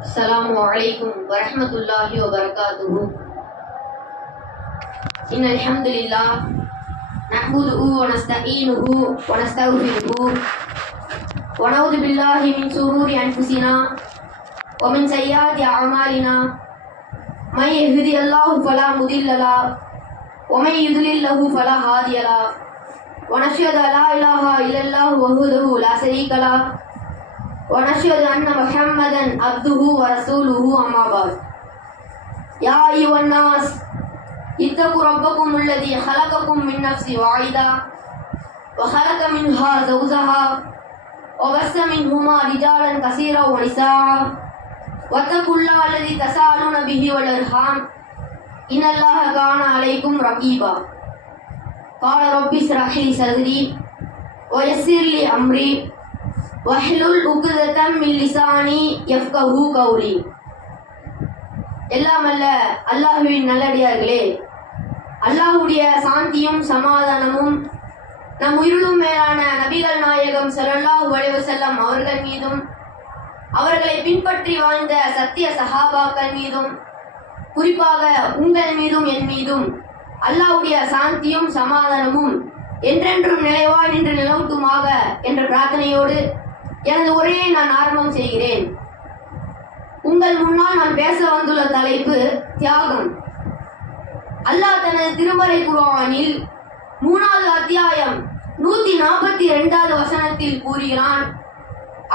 السلام عليكم ورحمة الله وبركاته إن الحمد لله نحمده ونستعينه ونستغفره ونعوذ بالله من شرور أنفسنا ومن سيئات أعمالنا من يهدي الله فلا مضل له ومن يضلل له فلا هادي له ونشهد لا إله إلا الله وحده لا شريك له. ونشهد أن محمدا عبده ورسوله أما بعد. يا أيها الناس اتقوا ربكم الذي خلقكم من نفس واحدة وخلق منها زوجها وبث منهما رجالا كثيرا ونساء. واتقوا الله الذي تساءلون به والأرحام. إن الله كان عليكم رقيبا. قال رب اشرح لي صدري ويسر لي أمري வஹ்லுல் உக்தத்தம் மின் லிசானி யஃப்கஹு கௌலி எல்லாம் அல்ல அல்லாஹுவின் நல்லடியார்களே அல்லாஹ்வுடைய சாந்தியும் சமாதானமும் நம் உயிருளும் மேலான நபிகள் நாயகம் ஸல்லல்லாஹு அலைஹி வஸல்லம் அவர்கள் மீதும் அவர்களை பின்பற்றி வாழ்ந்த சத்திய சஹாபாக்கள் மீதும் குறிப்பாக உங்கள் மீதும் என் மீதும் அல்லாவுடைய சாந்தியும் சமாதானமும் என்றென்றும் நிலைவாய் நின்று நிலவுட்டுமாக என்ற பிரார்த்தனையோடு எனது உரையை நான் ஆரம்பம் செய்கிறேன். உங்கள் முன்னால் நான் பேச வந்துள்ள தலைப்பு தியாகம். அல்லாஹ் தனது திருமறை குருவானில் மூணாவது அத்தியாயம் நூத்தி நாற்பத்தி ரெண்டாவது வசனத்தில் கூறுகிறான்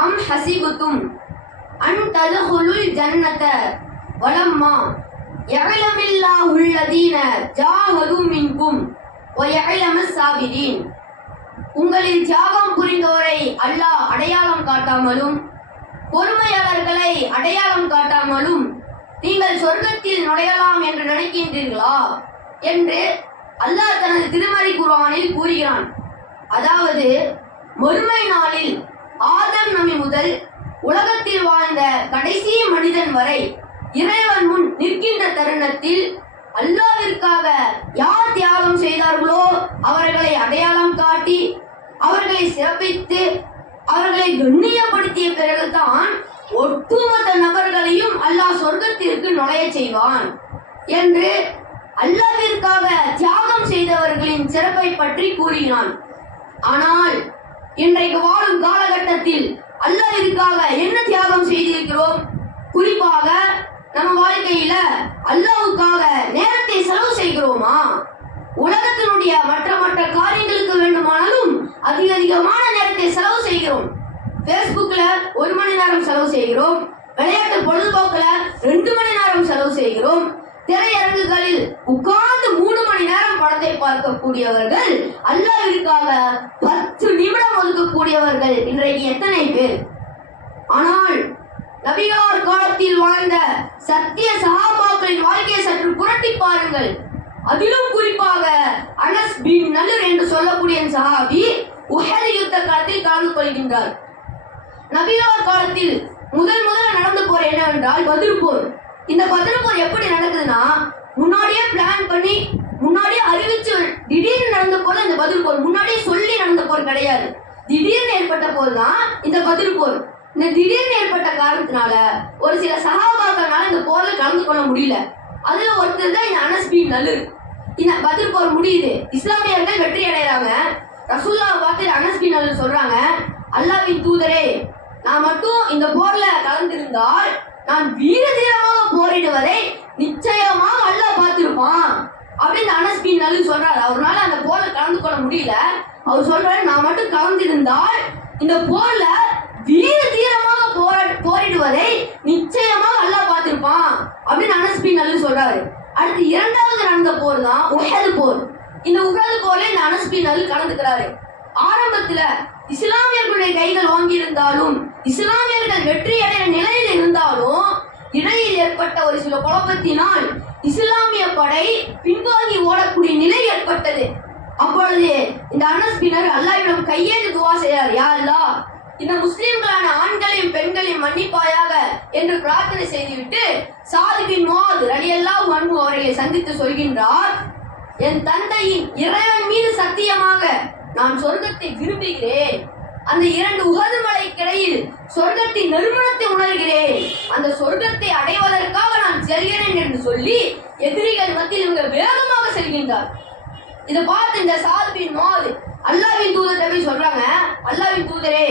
அம் ஹசிபுத்தும் அன் ததுகுலுல் ஜன்னத வலம்மா யஅலமில்லாஹு உள்ளதீன ஜாஹது மின்கும். ஒயகலம சாபிரீன் உங்களில் தியாகம் புரிந்தோரை அல்லாஹ் அடையாளம் காட்டாமலும் பொறுமையாளர்களை அடையாளம் காட்டாமலும் நீங்கள் சொர்க்கத்தில் நுழையலாம் என்று நினைக்கின்றீர்களா என்று அல்லாஹ் தனது திருமறை குர்ஆனில் கூறுகிறான். அதாவது மறுமை நாளில் ஆதம் நமி முதல் உலகத்தில் வாழ்ந்த கடைசி மனிதன் வரை இறைவன் முன் நிற்கின்ற தருணத்தில் அல்லாவிற்காக யார் தியாகம் செய்தார்களோ அவர்களை அடையாளம் காட்டி அவர்களை சிறப்பித்து அவர்களை கண்ணியப்படுத்திய பிறகுதான் ஒட்டுமொத்த நபர்களையும் அல்லாஹ் சொர்க்கத்திற்கு நுழைய செய்வான் என்று அல்லாவிற்காக தியாகம் செய்தவர்களின் சிறப்பை பற்றி கூறினான். ஆனால் இன்றைக்கு வாழும் காலகட்டத்தில் அல்லாவிற்காக என்ன தியாகம் செய்திருக்கிறோம்? குறிப்பாக நம்ம வாழ்க்கையில அல்லாவுக்காக நேரத்தை செலவு செய்கிறோமா? உலகத்தினுடைய மற்ற மற்ற காரியங்களுக்கு வேண்டுமானாலும் அதிக அதிகமான நேரத்தை செலவு செய்கிறோம். ஃபேஸ்புக்கில் ஒரு மணி நேரம் செலவு செய்கிறோம். விளையாட்டு பொழுதுபோக்குல ரெண்டு மணி நேரம் செலவு செய்கிறோம். திரையரங்குகளில் உட்கார்ந்து மூணு மணி நேரம் படத்தை பார்க்கக்கூடியவர்கள் அல்லாவிற்காக பத்து நிமிடம் ஒதுக்கக்கூடியவர்கள் இன்றைக்கு எத்தனை பேர்? ஆனால் நபியார் காலத்தில் வாழ்ந்த சத்திய சகாபாக்களின் வாழ்க்கையை சற்று புரட்டி பாருங்கள். அதிலும் குறிப்பாக அனஸ் பின் நல்லர் என்று சொல்லக்கூடிய சஹாபி உஹர் யுத்த காலத்தில் கலந்து கொள்கின்றார் நபியார் காலத்தில் முதல் முதல் நடந்த போர் என்னவென்றால் பதில் போர். இந்த பதில் போர் எப்படி நடக்குதுன்னா முன்னாடியே பிளான் பண்ணி முன்னாடியே அறிவிச்சு திடீர்னு நடந்த போல இந்த பதில் போர். முன்னாடியே சொல்லி நடந்த போர் கிடையாது. திடீர்னு ஏற்பட்ட போர் தான் இந்த பதில் போர். இந்த திடீர்னு ஏற்பட்ட காரணத்தினால ஒரு சில சகாபாக்களால இந்த போர்ல கலந்து கொள்ள முடியல. அதுல ஒருத்தர் தான் இந்த அனஸ் பின் நல்லர் இந்த பதில் போர் முடியுது. இஸ்லாமியர்கள் வெற்றி அடைகிறாங்க ரசூல்லா பார்த்து அனஸ் பின் நல்லர் சொல்றாங்க அல்லாவின் தூதரே நான் மட்டும் இந்த போர்ல கலந்திருந்தால் நான் வீர தீரமாக போரிடுவதை நிச்சயமாக அல்லாஹ் பார்த்திருப்பான். அப்படின்னு அனஸ் பின் நல்லர் சொல்றாரு. அவரால் அந்த போர்ல கலந்து கொள்ள முடியல. அவர் சொல்றாரு நான் மட்டும் கலந்திருந்தால் இந்த போர்ல வீர தீரமாக போர போரிடுவதை நிச்சயமாக அல்லாஹ் பார்த்திருப்பான். அப்படின்னு அனஸ் பின் நல்லர் சொல்றாரு. அடுத்து இரண்டாவது நடந்த போர் தான் உஹது போர். இந்த உஹது போர்ல இந்த அனஸ் பின் நல்லர் கலந்துக்கிறாரு. ஆரம்பத்துல இஸ்லாமியர்களுடைய கைகள் வாங்கி இருந்தாலும் இஸ்லாமியர்கள் வெற்றி அடைய நிலையில் இருந்தாலும் இடையில் ஏற்பட்ட ஒரு சில குழப்பத்தினால் இஸ்லாமிய படை பின்வாங்கி ஓடக்கூடிய நிலை ஏற்பட்டது. அப்பொழுது இந்த அனஸ் பின்னர் அல்லாஹ்விடம் கையேந்து துவா செய்றார் யா அல்லா இந்த முஸ்லிம்களான ஆண்களையும் பெண்களையும் மன்னிப்பாயாக என்று பிரார்த்தனை செய்துவிட்டு சாதுபின் மோத் ரலியல்லா அன்பு அவர்களை சந்தித்து சொல்கின்றார் என் தந்தையின் இறைவன் மீது சத்தியமாக நான் சொர்க்கத்தை விரும்புகிறேன். அந்த இரண்டு உகது மலைக்கிடையில் சொர்க்கத்தின் நறுமணத்தை உணர்கிறேன். அந்த சொர்க்கத்தை அடைவதற்காக நான் செல்கிறேன் என்று சொல்லி எதிரிகள் மத்தியில் இவங்க வேகமாக செல்கின்றார். இதை பார்த்து இந்த சாதுபின் மாது அல்லாவின் தூதர் போய் சொல்றாங்க? அல்லாவின் தூதரே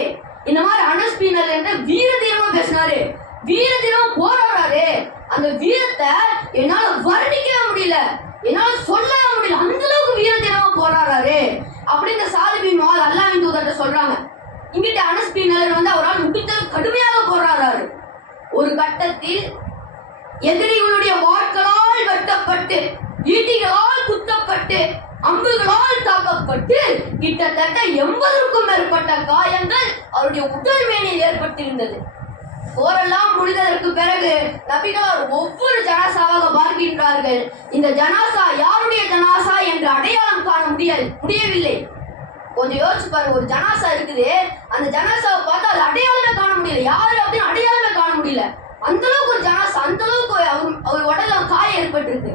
இந்த மாதிரி அனஸ் பின்னர் வீர தீரமா பேசினாரு. வீர தீரமா போராடுறாரு. அந்த வீரத்தை என்னால வர்ணிக்கவே முடியல. என்னால சொல்லவே முடியல. அந்த அளவுக்கு வீர தீரமா போராடுறாரு. அப்படி இந்த மால் மாது அல்லாவின் தூதர்கிட்ட சொல்றாங்க. இங்கிட்ட அனஸ் வந்து அவரால் முடித்தது கடுமையாக போராடுறாரு. ஒரு கட்டத்தில் எதிரிகளுடைய வாட்களால் வெட்டப்பட்டு ஈட்டிகளால் கிட்டத்தட்ட எண்பதற்கும் மேற்பட்ட காயங்கள் அவருடைய உடல் மேனில் ஏற்பட்டிருந்தது. போரெல்லாம் முடிந்ததற்கு பிறகு நபிகளார் ஒவ்வொரு ஜனாசாவாக பார்க்கின்றார்கள் இந்த ஜனாசா யாருடைய ஜனாசா என்று அடையாளம் காண முடியல் முடியவில்லை. கொஞ்சம் யோசிச்சு பாருங்க ஒரு ஜனாசா இருக்குது. அந்த ஜனாசாவை பார்த்தா அது அடையாளமே காண முடியல. யாரு அப்படின்னு அடையாளமே காண முடியல. அந்த அளவுக்கு ஒரு ஜனாசா அந்த அளவுக்கு அவர் அவர் உடல காயம் ஏற்பட்டிருக்கு.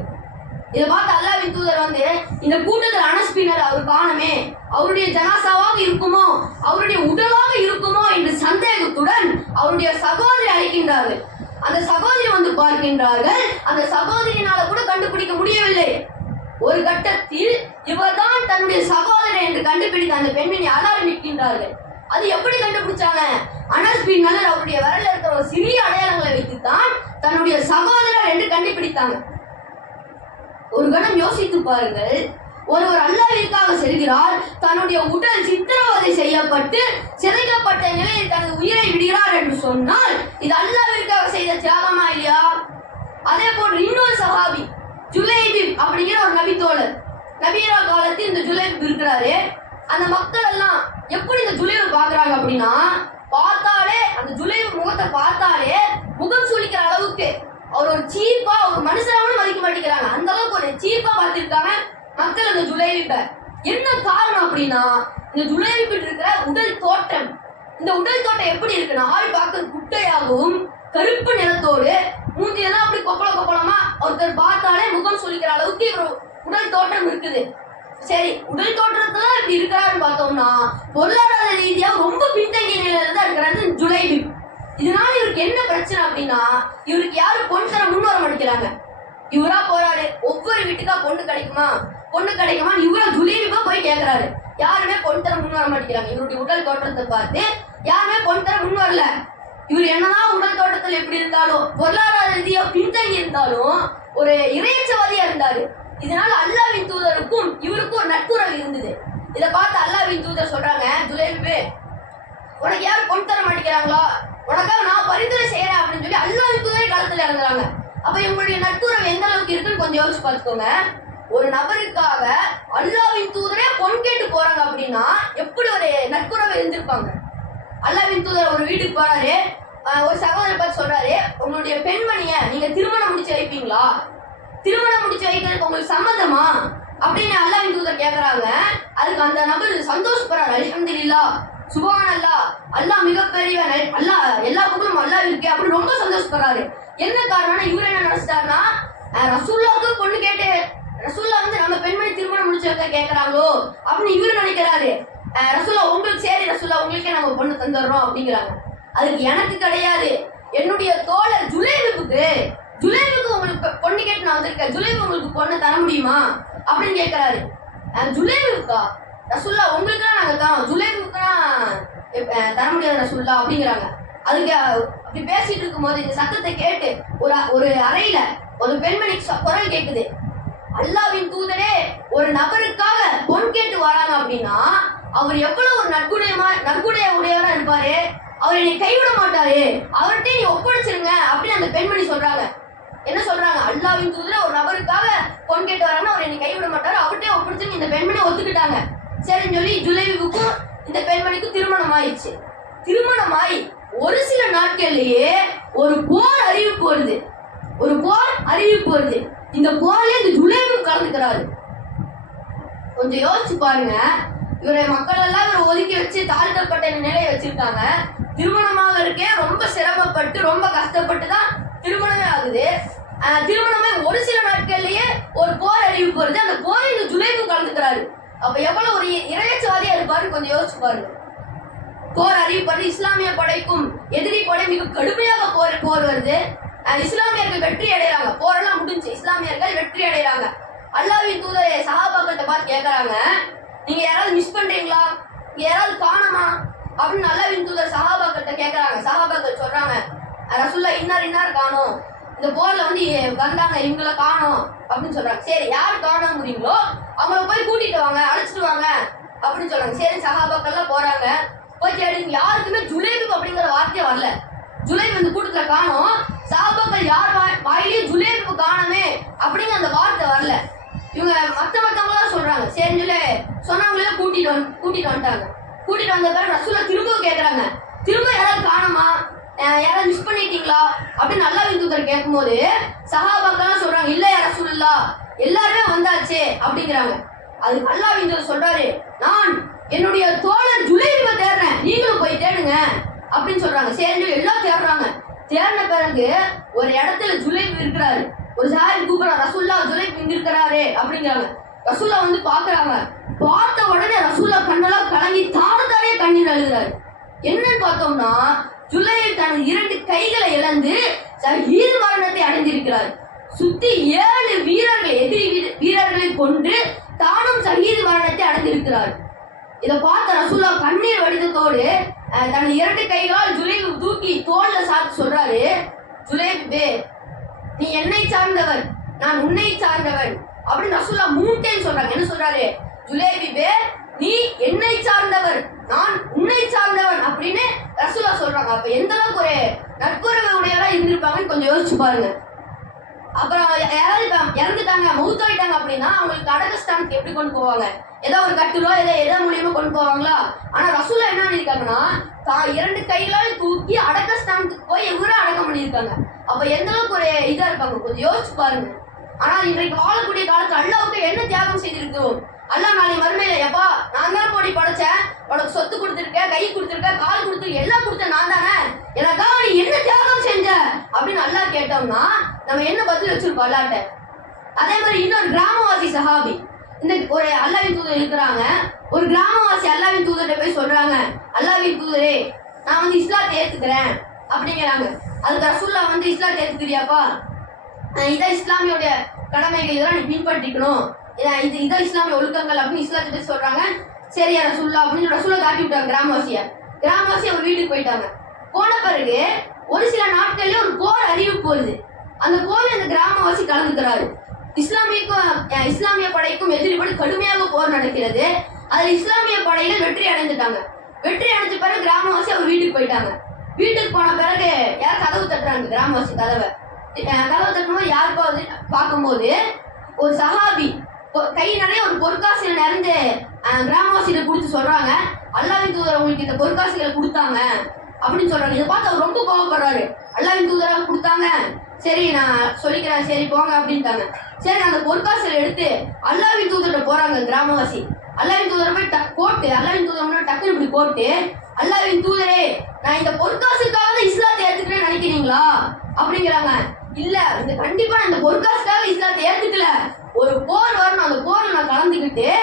இதை பார்த்து அல்லாவின் தூதர் வந்து இந்த கூட்டத்தில் அனஸ்பினர் அவர் காணுமே அவருடைய ஜனாசாவாக இருக்குமோ அவருடைய உடலாக இருக்குமோ என்று சந்தேகத்துடன் அவருடைய சகோதரி அழைக்கின்றார்கள். அந்த சகோதரி வந்து பார்க்கின்றார்கள் அந்த சகோதரியினால கூட கண்டுபிடிக்க முடியவில்லை. ஒரு கட்டத்தில் இவர்தான் தன்னுடைய சகோதரன் என்று கண்டுபிடித்த அந்த பெண்மணி அலாரமிக்கின்றார்கள் அது எப்படி கண்டுபிடிச்சாங்க? அனஸ் அவருடைய வரல இருக்கிற ஒரு சிறிய அடையாளங்களை வைத்துத்தான் தன்னுடைய சகோதரர் என்று கண்டுபிடித்தாங்க. ஒரு கணம் யோசித்து பாருங்கள். ஒருவர் அல்லாவிற்காக செல்கிறார் தன்னுடைய உடல் சித்திரவதை செய்யப்பட்டு சிதைக்கப்பட்ட நிலையில் தனது உயிரை விடுகிறார் என்று சொன்னால் இது அல்லாவிற்காக செய்த தியாகமா இல்லையா? அதே போன்று இன்னொரு சஹாபி ஜுலைபிப் அப்படிங்கிற ஒரு நபித்தோழர். நபீரா காலத்தில் இந்த ஜுலைபிப் இருக்கிறாரு அந்த மக்கள் எல்லாம் எப்படி இந்த ஜுலைபு பாக்குறாங்க அப்படின்னா பார்த்தாலே அந்த ஜுலைபு முகத்தை பார்த்தாலே முகம் சுழிக்கிற அளவுக்கு அவர் ஒரு சீப்பா ஒரு மனுஷனாவும் மதிக்க மாட்டேங்கிறாங்க. அந்த அளவுக்கு ஒரு சீப்பா பார்த்திருக்காங்க மக்கள் அந்த ஜுலைவிப்ப. என்ன காரணம் அப்படின்னா இந்த ஜுலைவிப்பிட்டு இருக்கிற உடல் தோற்றம். இந்த உடல் தோட்டம் எப்படி இருக்குன்னா ஆள் பார்க்க குட்டையாகவும் கருப்பு நிறத்தோடு மூஞ்சியெல்லாம் அப்படி கொப்பள கொப்பளமா ஒருத்தர் பார்த்தாலே முகம் சொல்லிக்கிற அளவுக்கு இவர் உடல் தோற்றம் இருக்குது. சரி உடல் தோற்றத்துல இப்படி இருக்கிறாருன்னு பார்த்தோம்னா பொருளாதார ரீதியா ரொம்ப பின்தங்கிய நிலையில தான் இருக்கிறாரு ஜுலைபி இதனால இவருக்கு என்ன பிரச்சனை அப்படின்னா இவருக்கு யாரும் பொண்ணு தர முன் வர மாட்டேங்கிறாங்க இவரா போறாரு. ஒவ்வொரு வீட்டுக்கா பொண்ணு கிடைக்குமா? பொண்ணு கிடைக்குமா இவரா ஜுலைபிப்பா போய் கேக்குறாரு. யாருமே பொண்ணு தர முன் வர மாட்டேங்கிறாங்க இவருடைய உடல் தோற்றத்தை பார்த்து யாருமே பொண்ணு தர முன் வரல இவர் என்னதான் உடல் தோட்டத்தில் எப்படி இருந்தாலும் பொருளாதார ரீதியா பின்தங்கி இருந்தாலும் ஒரு இறைச்சவாதியா இருந்தாரு. இதனால அல்லாவின் தூதருக்கும் இவருக்கும் ஒரு நட்புறவு இருந்தது. இதை பார்த்து அல்லாவின் தூதர் சொல்றாங்க துலேபே உனக்கு யாரும் பொண்ணு தர மாட்டேங்கிறாங்களோ உனக்காக நான் பரிந்துரை செய்யறேன் அப்படின்னு சொல்லி அல்லா தூதரை காலத்துல இறங்குறாங்க. அப்ப இவங்களுடைய நட்புறவு எந்த அளவுக்கு இருக்குன்னு கொஞ்சம் யோசிச்சு பார்த்துக்கோங்க. ஒரு நபருக்காக அல்லாவின் தூதரே பொன் கேட்டு போறாங்க அப்படின்னா எப்படி ஒரு நட்புறவு இருந்திருப்பாங்க? அல்லாவின் தூதர் ஒரு வீட்டுக்கு போறாரு. ஒரு சகோதரர் பார்த்து சொல்றாரு உங்களுடைய பெண்மணிய நீங்க திருமணம் முடிச்சு வைப்பீங்களா? திருமணம் முடிச்சு வைக்கிறதுக்கு உங்களுக்கு சம்மந்தமா அப்படின்னு அல்லாவின் தூதர் கேக்குறாங்க. அதுக்கு அந்த நபர் சந்தோஷப்படுறாரு அல்ஹம்துலில்லா சுபான் அல்லா அல்லாஹ் மிகப்பெரியவன். அல்லாஹ் எல்லா பக்கமும் அல்லா இருக்கே அப்படின்னு ரொம்ப சந்தோஷப்படுறாரு. என்ன காரணம்னா இவர் என்ன நினைச்சிட்டாருன்னா ரசூல்லாவுக்கு பொண்ணு கேட்டு ரசூல்லா வந்து நம்ம பெண்மணி திருமணம் முடிச்சவங்க கேட்கறாங்களோ அப்படின்னு இவர் நினைக்கிறாரு. ரசூல்லா உங்களுக்கு சரி ரசூல்லா உங்களுக்கே நம்ம பொண்ணு தந்துடுறோம் அப்படிங்கிறாங்க. அதுக்கு எனக்கு கிடையாது. என்னுடைய தோழர் ஜுலேபுக்கு ஜுலேபுக்கு உங்களுக்கு பொண்ணு கேட்டு நான் வந்திருக்கேன். ஜுலேபு உங்களுக்கு பொண்ணு தர முடியுமா அப்படின்னு கேட்கிறாரு அஹ் ஜுலேபுக்கா ரசுல்லா உங்களுக்குலாம் நாங்கள் தான் ஜுலேபுக்குலாம் தர முடியாது ரசுல்லா அப்படிங்கிறாங்க. அதுக்கு அப்படி பேசிட்டு இருக்கும்போது இந்த சத்தத்தை கேட்டு ஒரு ஒரு அறையில ஒரு பெண்மணி குரல் கேட்குது அல்லாவின் தூதரே ஒரு நபருக்காக பொன் கேட்டு வராங்க அப்படின்னா அவர் எவ்வளவு ஒரு நற்குடையமா நற்குடைய உடையவரா இருப்பாரு? அவர் என்னை கைவிட மாட்டாரு. அவர்கிட்ட நீ ஒப்படைச்சிருங்க அப்படின்னு அந்த பெண்மணி சொல்றாங்க. என்ன சொல்றாங்க? அல்லாவின் தூதரே ஒரு நபருக்காக பொன் கேட்டு வராங்கன்னா அவர் என்னை கைவிட மாட்டாரு. அவர்கிட்ட ஒப்படைச்சிருங்க. இந்த பெண்மணி ஒத்துக்கிட்டாங்க. சரின்னு சொல்லி ஜுலைவுக்கும் இந்த பெண்மணிக்கும் திருமணம் ஆயிடுச்சு திருமணம் ஆகி ஒரு சில நாட்கள்லயே ஒரு போர் அறிவிப்பு வருது. ஒரு போர் அறிவிப்பு வருது. இந்த போர்ல இந்த ஜுலைவு கலந்துக்கிறாரு. கொஞ்சம் யோசிச்சு பாருங்க. இவரை மக்கள் எல்லாம் இவரை ஒதுக்கி வச்சு தாழ்த்தப்பட்ட நிலையை வச்சிருக்காங்க. திருமணமாக இருக்கே ரொம்ப சிரமப்பட்டு ரொம்ப கஷ்டப்பட்டு தான் திருமணமே ஆகுது. திருமணமே ஒரு சில நாட்கள்லயே ஒரு போர் அறிவிப்பு வருது. அந்த போர் இந்த ஜுலேபு கலந்துக்கிறாரு. அப்ப எவ்வளவு ஒரு இறையச்சவாதியா இருப்பாரு கொஞ்சம் யோசிச்சு பாருங்க போர் அறிவிப்பது இஸ்லாமிய படைக்கும் எதிரி படை மிக கடுமையாக போர் போர் வருது. இஸ்லாமியர்கள் வெற்றி அடைறாங்க. போரெல்லாம் முடிஞ்சு இஸ்லாமியர்கள் வெற்றி அடைறாங்க. அல்லாவின் தூதரை சகாபாக்கிட்ட பார்த்து கேட்கறாங்க நீங்க யாராவது மிஸ் பண்றீங்களா? இங்க யாராவது காணுமா? அப்படின்னு அல்லாவின் தூதர் சகாபாக்கிட்ட கேட்கறாங்க சகாபாக்கள் சொல்றாங்க. ரசுல்லா இன்னார் இன்னார் காணும். இந்த போர்ல வந்து வந்தாங்க இவங்கள காணோம் அப்படின்னு சொல்றாங்க. சரி யார் காணோங்கிறீங்களோ அவங்கள போய் கூட்டிட்டு வாங்க அழைச்சிட்டு வாங்க அப்படின்னு சொல்றாங்க. சரி சகாபாக்கள்லாம் போறாங்க. போய் தேடுங்க யாருக்குமே ஜுலேபி அப்படிங்கிற வார்த்தையே வரல. ஜுலேபி இந்த கூட்டத்துல காணோம். சகாபாக்கள் யார் வாயிலையும் ஜுலேபி காணமே அப்படிங்கிற அந்த வார்த்தை வரல. இவங்க மத்த மற்றவங்களாம் சொல்றாங்க. சரின்னு சொல்லி. சொன்னவங்களே கூட்டிட்டு வந்து கூட்டிட்டு வந்துட்டாங்க. கூட்டிட்டு வந்த பிறகு ரசூலா திரும்ப கேட்குறாங்க திரும்ப யாராவது காணுமா? யாராவது மிஸ் பண்ணிட்டீங்களா அப்படின்னு நல்லா தூதர் கேட்கும்போது சஹாபாக்கெல்லாம் சொல்றாங்க இல்ல யார சொல்லா எல்லாருமே வந்தாச்சு அப்படிங்கிறாங்க. அது நல்லா தூதர் சொல்றாரு. நான் என்னுடைய தோழர் ஜுலைப தேடுறேன். நீங்களும் போய் தேடுங்க அப்படின்னு சொல்றாங்க. சரின்னு சொல்லி எல்லாம் தேடுறாங்க. தேடின பிறகு ஒரு இடத்துல ஜுலைப் இருக்கிறாரு. ஒரு சாரி கூப்பிடா ரசூல்லா ஜுலைப் இங்க இருக்கிறாரு அப்படிங்கிறாங்க. ரசூல்லா வந்து பாக்குறாங்க பார்த்த உடனே ரசூல்லா கண்ணெல்லாம் கலங்கி தாட கண்ணீர் அழுகிறாரு. என்னன்னு பார்த்தோம்னா ஜுலை தனது இரண்டு கைகளை இழந்து ஷஹீத் மரணத்தை அடைந்திருக்கிறார். சுத்தி ஏழு வீரர்கள் எதிரி வீரர்களை கொன்று தானும் ஷஹீத் மரணத்தை அடைந்திருக்கிறார். இதை பார்த்த ரசூலா கண்ணீர் வடிதத்தோடு தனது இரண்டு கைகளால் ஜுலைபு தூக்கி தோல்ல சாத்து சொல்றாரு ஜுலைபே நீ என்னை சார்ந்தவன் நான் உன்னை சார்ந்தவன். அப்படின்னு ரசூலா மூணு டைம் சொல்றாங்க. என்ன சொல்றாரு? ஜுலேபிபே நீ என்னை சார்ந்தவர் நான் உன்னை சார்ந்தவன் அப்படின்னு ரசூலா சொல்றாங்க. அப்ப எந்த அளவுக்கு ஒரு நட்புறவு உடையவரா இருந்திருப்பாங்கன்னு கொஞ்சம் யோசிச்சு பாருங்க. அப்புறம் யாராவது இறந்துட்டாங்க மௌத்தாயிட்டாங்க அப்படின்னா அவங்களுக்கு அடகஸ்தானத்துக்கு எப்படி கொண்டு போவாங்க? ஏதோ ஒரு கட்டுரோ ஏதோ எதோ மூலியமா கொண்டு போவாங்களா? ஆனா ரசூலா என்ன பண்ணிருக்காங்கன்னா தான் இரண்டு கைகளால் தூக்கி அடக்க ஸ்தானத்துக்கு போய் எவ்வளவு அடக்கம் பண்ணியிருக்காங்க. அப்ப எந்த அளவுக்கு ஒரு இதா இருப்பாங்க? கொஞ்சம் யோசிச்சு பாருங்க. ஆனா இன்றைக்கு வாழக்கூடிய காலத்துல அல்லாவுக்கு என்ன தியாகம் செய்திருக்கிறோம் அல்ல நாளை மறுமையில எப்பா நான் தான் போடி படைச்சேன். உனக்கு சொத்து கொடுத்துருக்கேன் கை கொடுத்துருக்கேன் கால் கொடுத்துருக்கேன் எல்லாம் கொடுத்த நான் தானே. எனக்காக நீ என்ன தியாகம் செஞ்ச? அப்படின்னு அல்லாஹ் கேட்டோம்னா நம்ம என்ன பதில் வச்சிருக்கோம் அல்லாட்ட? அதே மாதிரி இன்னொரு கிராமவாசி சஹாபி. இந்த ஒரு அல்லாவின் தூதர் இருக்கிறாங்க. ஒரு கிராமவாசி அல்லாவின் தூதர்கிட்ட போய் சொல்றாங்க அல்லாவின் தூதரே நான் வந்து இஸ்லாத்தை ஏத்துக்கிறேன். அப்படிங்கிறாங்க. அதுக்கு ரசூல்லா வந்து இஸ்லாத்தை ஏத்துக்கிறியாப்பா? இதான் இஸ்லாமியோட கடமைகள் இதெல்லாம் நீ பின்பற்றிக்கணும். இது இதான் இஸ்லாமிய ஒழுக்கங்கள் அப்படின்னு இஸ்லாத்தை சொல்றாங்க. சரி சரியா சொல்லா அப்படின்னு ரசூலை காட்டி விட்டாங்க கிராமவாசிய. கிராமவாசி அவங்க வீட்டுக்கு போயிட்டாங்க. போன பிறகு ஒரு சில நாட்கள்லயே ஒரு கோர் அறிவிப்பு வருது அந்த கோவில் அந்த கிராமவாசி கலந்துக்கிறாரு. இஸ்லாமியக்கும் இஸ்லாமிய படைக்கும் எதிரிபடி கடுமையாக போர் நடக்கிறது. அதில் இஸ்லாமிய படையில வெற்றி அடைந்துட்டாங்க. வெற்றி அடைஞ்ச பிறகு கிராமவாசி அவங்க வீட்டுக்கு போயிட்டாங்க. வீட்டுக்கு போன பிறகு யார் கதவு தட்டுறாங்க கிராமவாசி கதவை? கதவை தட்டும்போது யார் பார்க்கும்போது ஒரு சஹாபி கை நிறைய ஒரு பொற்காசில நிறைந்து கிராமவாசியில கொடுத்து சொல்றாங்க. அல்லாவின் தூதர் உங்களுக்கு இந்த பொற்காசிகளை கொடுத்தாங்க அப்படின்னு சொல்றாங்க. இதை பார்த்து அவர் ரொம்ப கோவப்படுறாரு. அல்லாவின் தூதராக கொடுத்தாங்க. சரி நான் சொல்லிக்கிறேன். சரி போங்க அப்படின்ட்டாங்க. சரி அந்த பொற்காசில எடுத்து அல்லாவின் தூதர்கிட்ட போறாங்க கிராமவாசி. அல்லாவின் தூதர் போய் டக் போட்டு அல்லாவின் தூதர் முன்னாடி டக்குனு இப்படி போட்டு அல்லாவின் தூதரே நான் இந்த பொற்காசுக்காக தான் இஸ்லாத்தை ஏத்துக்கிறேன்னு நினைக்கிறீங்களா? அப்படிங்கிறாங்க. இல்ல இந்த கண்டிப்பா நான் இந்த பொற்காசுக்காக இஸ்லாத்தை ஏத்துக்கல. ஒரு போர் வரணும் அந்த போர்ல விட்டு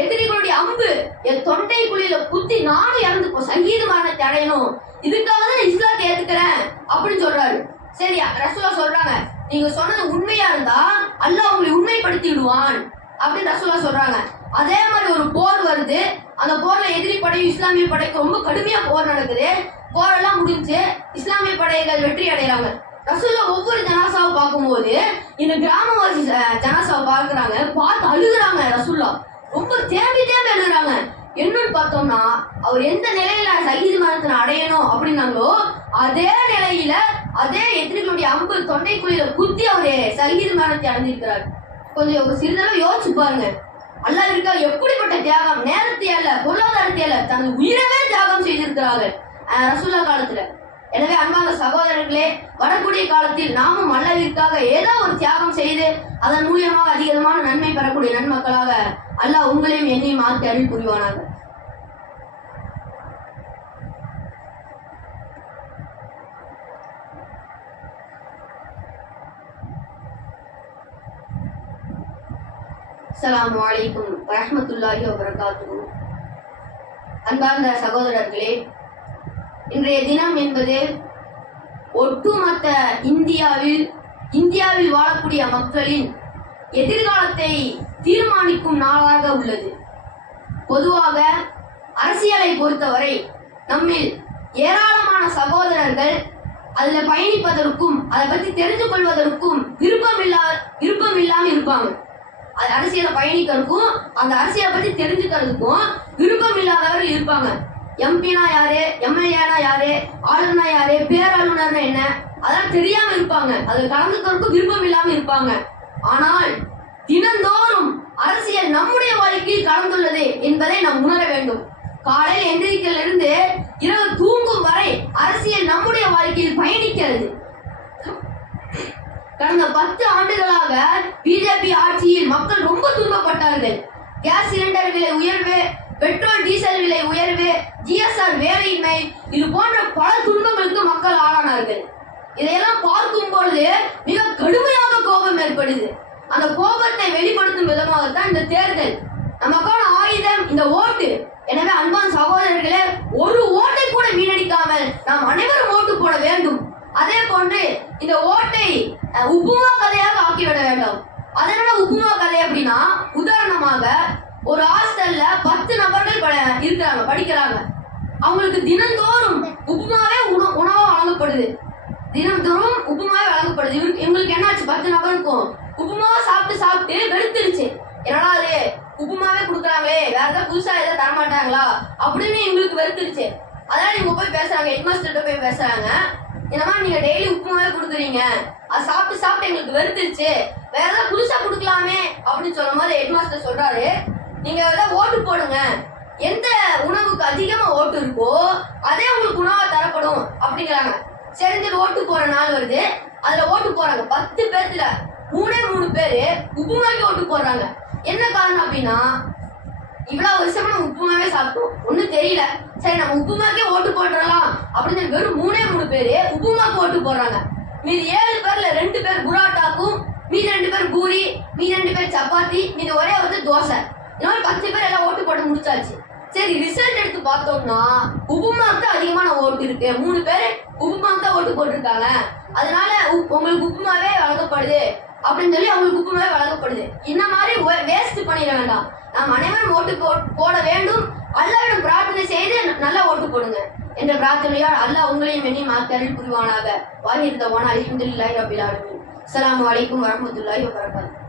எதிரிகளுடைய அம்பு என் தொண்டை குழியில குத்தி நானும் இறந்து போ சங்கீத மரணத்தை அடையணும் இதுக்காக தான் நான் இஸ்லாத்தை ஏத்துக்கிறேன் அப்படின்னு சொல்றாரு. சரியா? ரசூலா சொல்றாங்க நீங்க சொன்னது உண்மையா இருந்தா அல்லாஹ் உங்களை உண்மைப்படுத்தி விடுவான் அப்படின்னு ரசூலா சொல்றாங்க. அதே மாதிரி ஒரு போர் வருது அந்த போர்ல எதிரி படையும் இஸ்லாமிய படைக்கும் ரொம்ப கடுமையா போர் நடக்குது. போரெல்லாம் முடிஞ்சு இஸ்லாமிய படைகள் வெற்றி அடைகிறாங்க. ரசூல்லா ஒவ்வொரு ஜனாசாவை பார்க்கும்போது இந்த கிராமவாசி ஜனாசாவை பார்க்குறாங்க பார்த்து அழுகுறாங்க ரசூல்லா. ரொம்ப தேம்பி தேம்பி அழுகுறாங்க. என்னன்னு பார்த்தோம்னா அவர் எந்த நிலையில சகிது மரத்தினை அடையணும் அப்படின்னாங்களோ அதே நிலையில அதே எதிரிகளுடைய அம்பு தொண்டைக்குழியில குத்தி அவரு சகிது மரணத்தை அடைஞ்சிருக்கிறார். கொஞ்சம் ஒரு சிறிதளவு யோசிச்சு பாருங்க. அல்லாஹ் இருக்கா எப்படிப்பட்ட தியாகம்? நேரத்தை அல்ல பொருளாதாரத்தை அல்ல தனது உயிரவே தியாகம் செய்திருக்கிறார்கள். ரசூல்லா காலத்துல. எனவே அன்பான சகோதரர்களே வரக்கூடிய காலத்தில் நாமும் அல்லவிற்காக ஏதோ ஒரு தியாகம் செய்து அதன் மூலியமாக அதிகமான நன்மை பெறக்கூடிய நன்மக்களாக அல்லாஹ் உங்களையும் என்னையும் மாற்றி அருள் புரிவானாக. அஸ்ஸலாமு அலைக்கும் வரஹ்மத்துல்லாஹி வபரகாத்து அன்பார்ந்த சகோதரர்களே இன்றைய தினம் என்பது ஒட்டுமொத்த இந்தியாவில் இந்தியாவில் வாழக்கூடிய மக்களின் எதிர்காலத்தை தீர்மானிக்கும் நாளாக உள்ளது. பொதுவாக அரசியலை பொறுத்தவரை நம்மில் ஏராளமான சகோதரர்கள் அதில் பயணிப்பதற்கும் அதை பற்றி தெரிந்து கொள்வதற்கும் விருப்பம் இல்லா விருப்பம் இருப்பாங்க. அது அரசியலை பயணிக்கிறதுக்கும் அந்த அரசியலை பற்றி தெரிஞ்சுக்கிறதுக்கும் விருப்பம் இல்லாதவர்கள் இருப்பாங்க. எம்பினா யாரு எம்எல்ஏனா யாரு ஆளுநர்னா யாரு பேராளுநர்னா என்ன? அதெல்லாம் தெரியாம இருப்பாங்க. அதில் கலந்துக்கிறதுக்கும் விருப்பம் இல்லாம இருப்பாங்க. ஆனால் தினந்தோறும் அரசியல் நம்முடைய வாழ்க்கையில் கலந்துள்ளது என்பதை நாம் உணர வேண்டும். காலையில் எந்திரிக்கலிருந்து இரவு தூங்கும் வரை அரசியல் நம்முடைய வாழ்க்கையில் பயணிக்கிறது. கடந்த பத்து ஆண்டுகளாக பிஜேபி ஆட்சியில் மக்கள் ரொம்ப துன்பப்பட்டார்கள். கேஸ் சிலிண்டர் விலை உயர்வு பெட்ரோல் டீசல் விலை உயர்வு ஜிஎஸ்ஆர் வேலையின்மை இது போன்ற பல துன்பங்களுக்கு மக்கள் ஆளானார்கள். இதையெல்லாம் பார்க்கும் பொழுது மிக கடுமையாக கோபம் ஏற்படுது. அந்த கோபத்தை வெளிப்படுத்தும் விதமாகத்தான் இந்த தேர்தல். நமக்கான ஆயுதம் இந்த ஓட்டு. எனவே அன்பான் சகோதரர்களே ஒரு ஓட்டை கூட வீணடிக்காமல் நாம் அனைவரும் ஓட்டு போட வேண்டும். அதே போன்று இந்த ஓட்டை உப்புமா கதையாக ஆக்கிவிட வேண்டும். அதனால உப்புமா கதை அப்படின்னா உதாரணமாக ஒரு ஹாஸ்டல்ல பத்து நபர்கள் இருக்கிறாங்க படிக்கிறாங்க. அவங்களுக்கு தினந்தோறும் உப்புமாவே உணவு உணவா வழங்கப்படுது. தினந்தோறும் உப்புமாவே வழங்கப்படுது. இவருக்கு இவங்களுக்கு என்னாச்சு? பத்து நபருக்கும் உப்புமாவை சாப்பிட்டு சாப்பிட்டு வெறுத்துருச்சு. என்னடா அது உப்புமாவே கொடுக்குறாங்களே. வேற ஏதாவது புதுசா ஏதாவது தர மாட்டாங்களா அப்படின்னு இவங்களுக்கு வெறுத்துருச்சு. அதனால இவங்க போய் பேசுறாங்க. ஹெட்மாஸ்டர்கிட்ட போய் பேசுறாங்க. என்னமா நீங்க டெய்லி உப்புமாவே கொடுக்குறீங்க? அது சாப்பிட்டு சாப்பிட்டு எங்களுக்கு வெறுத்துருச்சு. வேற ஏதாவது புதுசா கொடுக்கலாமே அப்படின்னு சொல்லும் போது ஹெட்மாஸ்டர் சொல்றாரு. நீங்க ஏதாவது ஓட்டு போடுங்க. எந்த உணவுக்கு அதிகமா ஓட்டு இருக்கோ அதே உங்களுக்கு உணவா தரப்படும் அப்படிங்கிறாங்க. சரிஞ்சு ஓட்டு போற நாள் வருது. அதுல ஓட்டு போறாங்க. பத்து பேர்த்துல மூணே மூணு பேரு உப்புமாக்கு ஓட்டு போடுறாங்க. என்ன காரணம் அப்படின்னா இவ்வளவு வருஷமா நம்ம உப்புமாவே சாப்பிட்டோம். ஒன்றும் தெரியல. சரி நம்ம உப்புமாக்கே ஓட்டு போட்டுறலாம் அப்படின்னு வெறும் மூணே மூணு பேரு உப்புமாக்கு ஓட்டு போடுறாங்க. மீதி ஏழு பேர்ல ரெண்டு பேர் புரோட்டாக்கும் மீதி ரெண்டு பேர் பூரி மீதி ரெண்டு பேர் சப்பாத்தி மீதி ஒரே வந்து தோசை. இந்த மாதிரி பத்து பேர் எல்லாம் ஓட்டு போட்டு முடிச்சாச்சு. சரி ரிசல்ட் எடுத்து பார்த்தோம்னா உப்புமாக்கு தான் அதிகமான ஓட்டு இருக்கு. மூணு பேர் உப்புமாக்கு தான் ஓட்டு போட்டிருக்காங்க. அதனால உப்- உங்களுக்கு உப்புமாவே வழங்கப்படுது. அப்படின்னு சொல்லி அவங்களுக்கு உப்புமாவே வழங்கப்படுது. இந்த மாதிரி வேஸ்ட் பண்ணிட வேண்டாம். நாம் அனைவரும் ஓட்டு போ- போட வேண்டும். அல்லாவிடம் பிரார்த்தனை செய்து நல்லா ஓட்டு போடுங்க. என்ற பிரார்த்தனையால் அல்லாஹ் உங்களையும் எண்ணி மாத்தரில் புரிவானாக. வாஹிர் தவான அலிஹமதுல்லாஹி ரபில் ஆலமீன். அஸ்ஸலாமு அலைக்கும் வரஹ்மத்துல்லாஹி வபரகாத்துஹு